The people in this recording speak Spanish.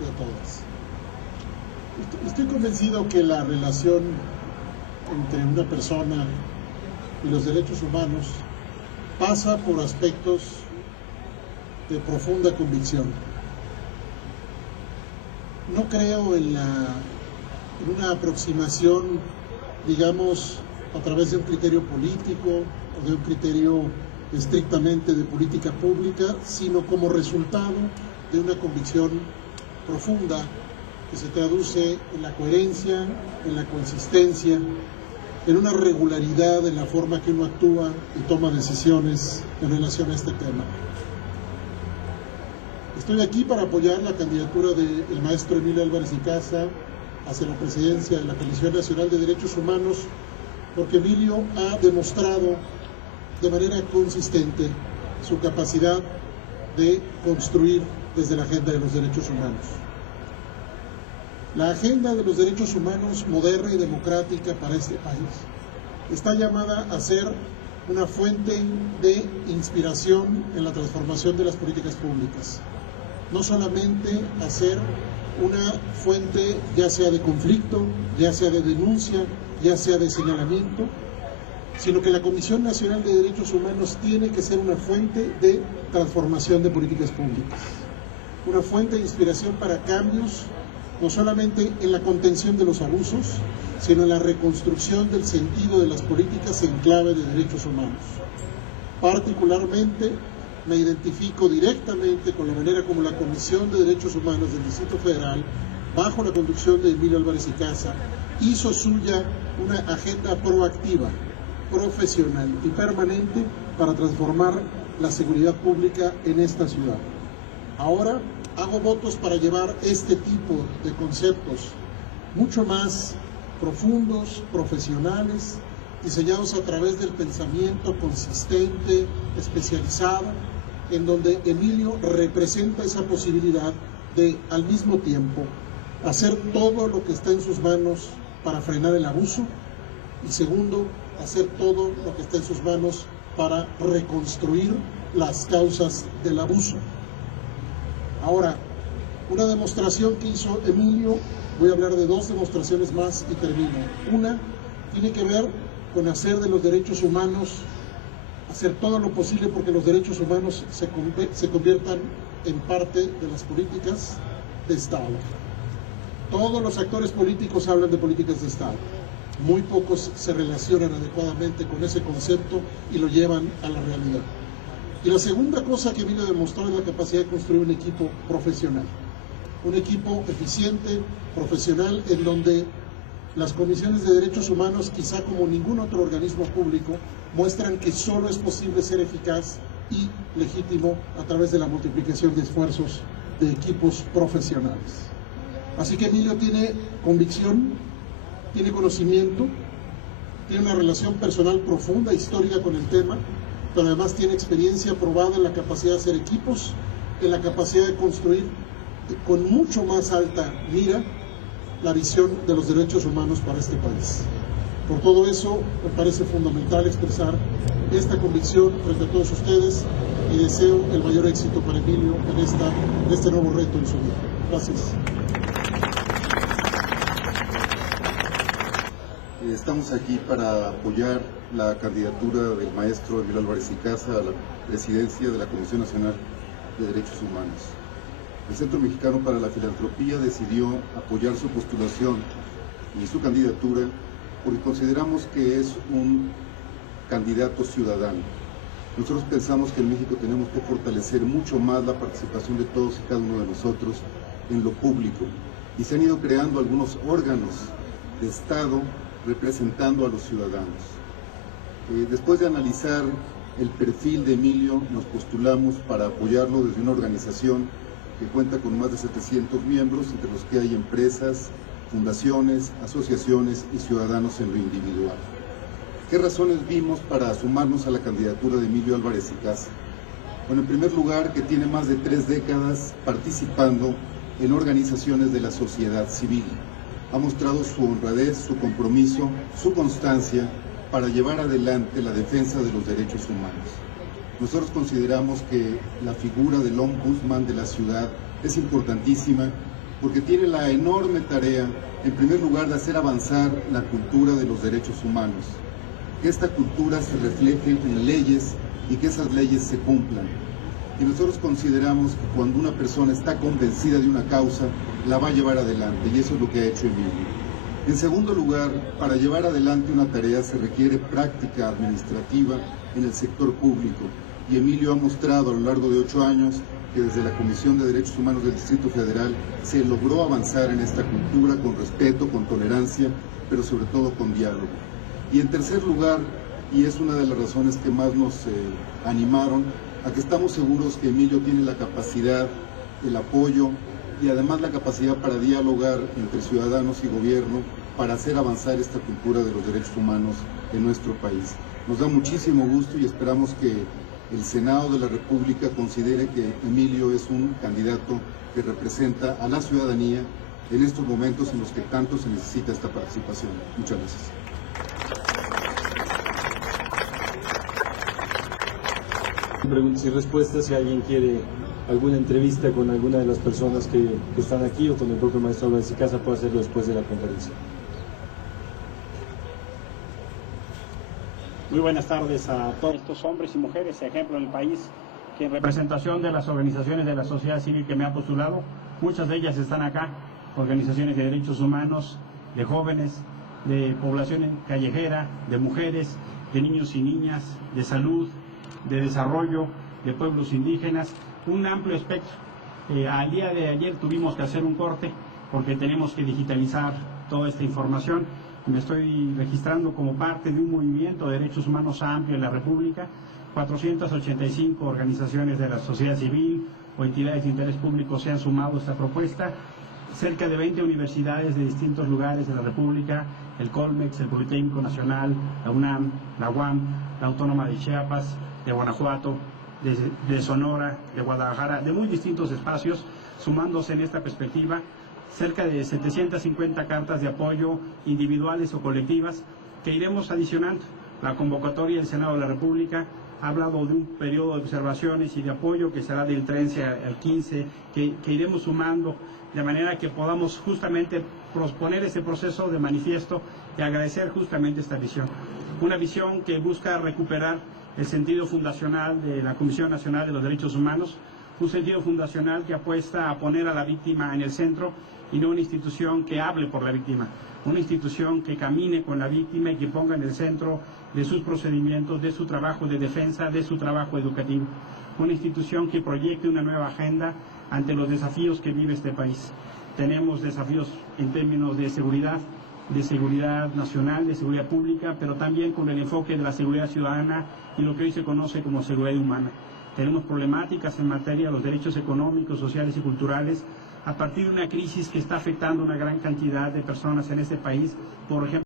y a todas. Estoy convencido que la relación entre una persona y los derechos humanos pasa por aspectos de profunda convicción. No creo en una aproximación, digamos, a través de un criterio político o de un criterio estrictamente de política pública, sino como resultado de una convicción profunda que se traduce en la coherencia, en la consistencia, en una regularidad en la forma que uno actúa y toma decisiones en relación a este tema. Estoy aquí para apoyar la candidatura del maestro Emilio Álvarez y Casa hacia la presidencia de la Comisión Nacional de Derechos Humanos, porque Emilio ha demostrado de manera consistente su capacidad de construir desde la agenda de los derechos humanos. La agenda de los derechos humanos moderna y democrática para este país está llamada a ser una fuente de inspiración en la transformación de las políticas públicas. No solamente a ser una fuente ya sea de conflicto, ya sea de denuncia, ya sea de señalamiento, sino que la Comisión Nacional de Derechos Humanos tiene que ser una fuente de transformación de políticas públicas, una fuente de inspiración para cambios, no solamente en la contención de los abusos, sino en la reconstrucción del sentido de las políticas en clave de derechos humanos. Particularmente, me identifico directamente con la manera como la Comisión de Derechos Humanos del Distrito Federal, bajo la conducción de Emilio Álvarez y Casa, hizo suya una agenda proactiva, profesional y permanente para transformar la seguridad pública en esta ciudad. Ahora hago votos para llevar este tipo de conceptos mucho más profundos, profesionales, diseñados a través del pensamiento consistente, especializado, en donde Emilio representa esa posibilidad de, al mismo tiempo, hacer todo lo que está en sus manos para frenar el abuso y, segundo, hacer todo lo que está en sus manos para reconstruir las causas del abuso. Ahora, una demostración que hizo Emilio, voy a hablar de dos demostraciones más y termino. Una tiene que ver con hacer de los derechos humanos, hacer todo lo posible porque los derechos humanos se conviertan en parte de las políticas de Estado. Todos los actores políticos hablan de políticas de Estado. Muy pocos se relacionan adecuadamente con ese concepto y lo llevan a la realidad. Y la segunda cosa que Emilio demostró es la capacidad de construir un equipo profesional. Un equipo eficiente, profesional, en donde las comisiones de derechos humanos, quizá como ningún otro organismo público, muestran que solo es posible ser eficaz y legítimo a través de la multiplicación de esfuerzos de equipos profesionales. Así que Emilio tiene convicción, tiene conocimiento, tiene una relación personal profunda, histórica con el tema, pero además tiene experiencia probada en la capacidad de hacer equipos, en la capacidad de construir con mucho más alta mira la visión de los derechos humanos para este país. Por todo eso, me parece fundamental expresar esta convicción frente a todos ustedes y deseo el mayor éxito para Emilio en este nuevo reto en su vida. Gracias. Estamos aquí para apoyar la candidatura del maestro Emilio Álvarez y Casa a la presidencia de la Comisión Nacional de Derechos Humanos. El Centro Mexicano para la Filantropía decidió apoyar su postulación y su candidatura porque consideramos que es un candidato ciudadano. Nosotros pensamos que en México tenemos que fortalecer mucho más la participación de todos y cada uno de nosotros en lo público. Y se han ido creando algunos órganos de Estado representando a los ciudadanos. Después de analizar el perfil de Emilio, nos postulamos para apoyarlo desde una organización que cuenta con más de 700 miembros, entre los que hay empresas, fundaciones, asociaciones y ciudadanos en lo individual. ¿Qué razones vimos para sumarnos a la candidatura de Emilio Álvarez y Casa? Bueno, en primer lugar, que tiene más de 3 décadas participando en organizaciones de la sociedad civil. Ha mostrado su honradez, su compromiso, su constancia para llevar adelante la defensa de los derechos humanos. Nosotros consideramos que la figura del ombudsman de la ciudad es importantísima porque tiene la enorme tarea, en primer lugar, de hacer avanzar la cultura de los derechos humanos, que esta cultura se refleje en leyes y que esas leyes se cumplan. Y nosotros consideramos que cuando una persona está convencida de una causa, la va a llevar adelante, y eso es lo que ha hecho Emilio. En segundo lugar, para llevar adelante una tarea se requiere práctica administrativa en el sector público, y Emilio ha mostrado a lo largo de 8 años que desde la Comisión de Derechos Humanos del Distrito Federal se logró avanzar en esta cultura con respeto, con tolerancia, pero sobre todo con diálogo. Y en tercer lugar, y es una de las razones que más nos animaron, a que estamos seguros que Emilio tiene la capacidad, el apoyo y además la capacidad para dialogar entre ciudadanos y gobierno para hacer avanzar esta cultura de los derechos humanos en nuestro país. Nos da muchísimo gusto y esperamos que el Senado de la República considere que Emilio es un candidato que representa a la ciudadanía en estos momentos en los que tanto se necesita esta participación. Muchas gracias. Preguntas y respuestas, si alguien quiere alguna entrevista con alguna de las personas que están aquí o con el propio maestro Álvarez y Casa, puede hacerlo después de la conferencia. Muy buenas tardes a todos estos hombres y mujeres, ejemplo en el país, que en representación de las organizaciones de la sociedad civil que me han postulado, muchas de ellas están acá, organizaciones de derechos humanos, de jóvenes, de población callejera, de mujeres, de niños y niñas, de salud, de desarrollo, de pueblos indígenas, un amplio espectro. Al día de ayer tuvimos que hacer un corte porque tenemos que digitalizar toda esta información. Me estoy registrando como parte de un movimiento de derechos humanos amplio en la República, 485 organizaciones de la sociedad civil o entidades de interés público se han sumado a esta propuesta, cerca de 20 universidades de distintos lugares de la República, el Colmex, el Politécnico Nacional, la UNAM, la UAM, la Autónoma de Chiapas, de Guanajuato, de Sonora, de Guadalajara, de muy distintos espacios, sumándose en esta perspectiva, cerca de 750 cartas de apoyo individuales o colectivas que iremos adicionando. La convocatoria del Senado de la República ha hablado de un periodo de observaciones y de apoyo que será del 13 al 15, que iremos sumando, de manera que podamos justamente posponer ese proceso de manifiesto y agradecer justamente esta visión. Una visión que busca recuperar el sentido fundacional de la Comisión Nacional de los Derechos Humanos, un sentido fundacional que apuesta a poner a la víctima en el centro y no una institución que hable por la víctima, una institución que camine con la víctima y que ponga en el centro de sus procedimientos, de su trabajo de defensa, de su trabajo educativo, una institución que proyecte una nueva agenda ante los desafíos que vive este país. Tenemos desafíos en términos de seguridad nacional, de seguridad pública, pero también con el enfoque de la seguridad ciudadana y lo que hoy se conoce como seguridad humana. Tenemos problemáticas en materia de los derechos económicos, sociales y culturales a partir de una crisis que está afectando a una gran cantidad de personas en este país, por ejemplo,